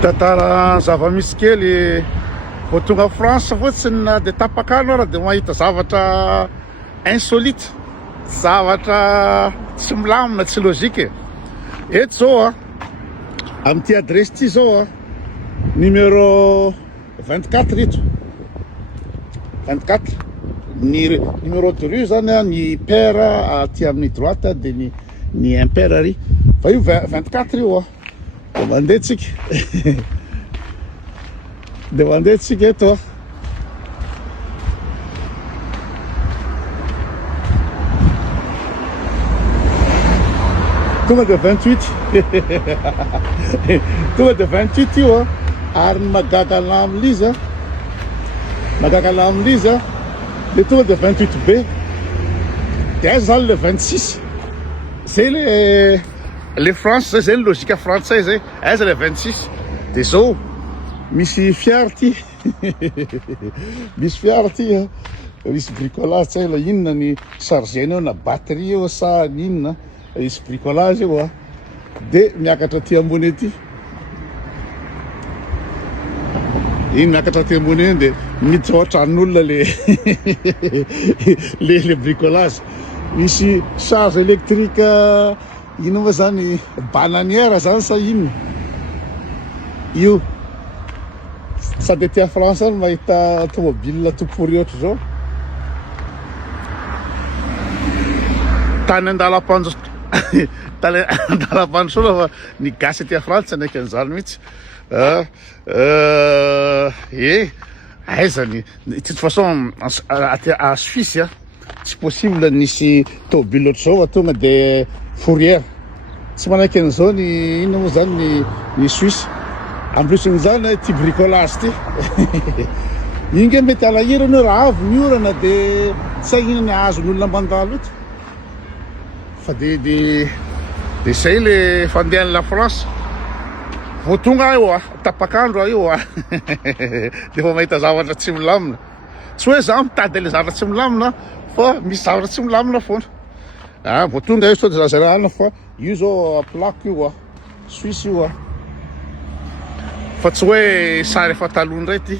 mitantara zava-misy kely vao tonga France fotsiny na de tapakano raha de mahita zavatra insolite, zavatra tsy milamina, tsy logika. Eto zao a amin'ity adresy ty zao a numéro 24 eto 24 ny numéro de rue zany a ny père aty amin'ny droite de ny impaire ary fa io 24 io a de mandeha tsika de mandeha tsika eto a tonga de 28 tonga de 28 io a ary ny magaga lamilizy a magaga lamilizy a de tonga de 28 b de aiza zany le 26 zay le France zay ny logika français zay aiza le 26 de zao misy fiara ty misy fiara ty a misy bricolage tsy haila inona ny chargeny eo na batterie eo sa ninona misy bricolage eo a de miakatra ty ambony ety iny miakatra ty ambony eny de miditra ao antranon'olona le bricolage misy charge électrique ino moa zany bananière zany sa inona io sady tia France any mahita tomobile topory ohatry zao tany andalam-pandrosoana fa ny gasy tia France anaiky an'izany mihitsy aizany de toute façon à Suisse a tsy possible nisy tomobile ohatry zao tonga de fourrière tsy manaiky an'izao ny ino moa zany ny Suisse en plus n'izany ty bricolage ty inge mety alahirana raha avy miorana de tsy ahina ny ahazon'olona mandalo eto fa de zay le fandehan'ny la France vao tonga io a tapakandro io a de fa mahita zavatra tsy milamina tsy hoe za mitady le zavatra tsy milamina fa misy zavatra tsy milamina foana vao tonga io sao de zazarana fa io zao plaque io a Suisse io a fa tsy hoe sary efa taloha indray ty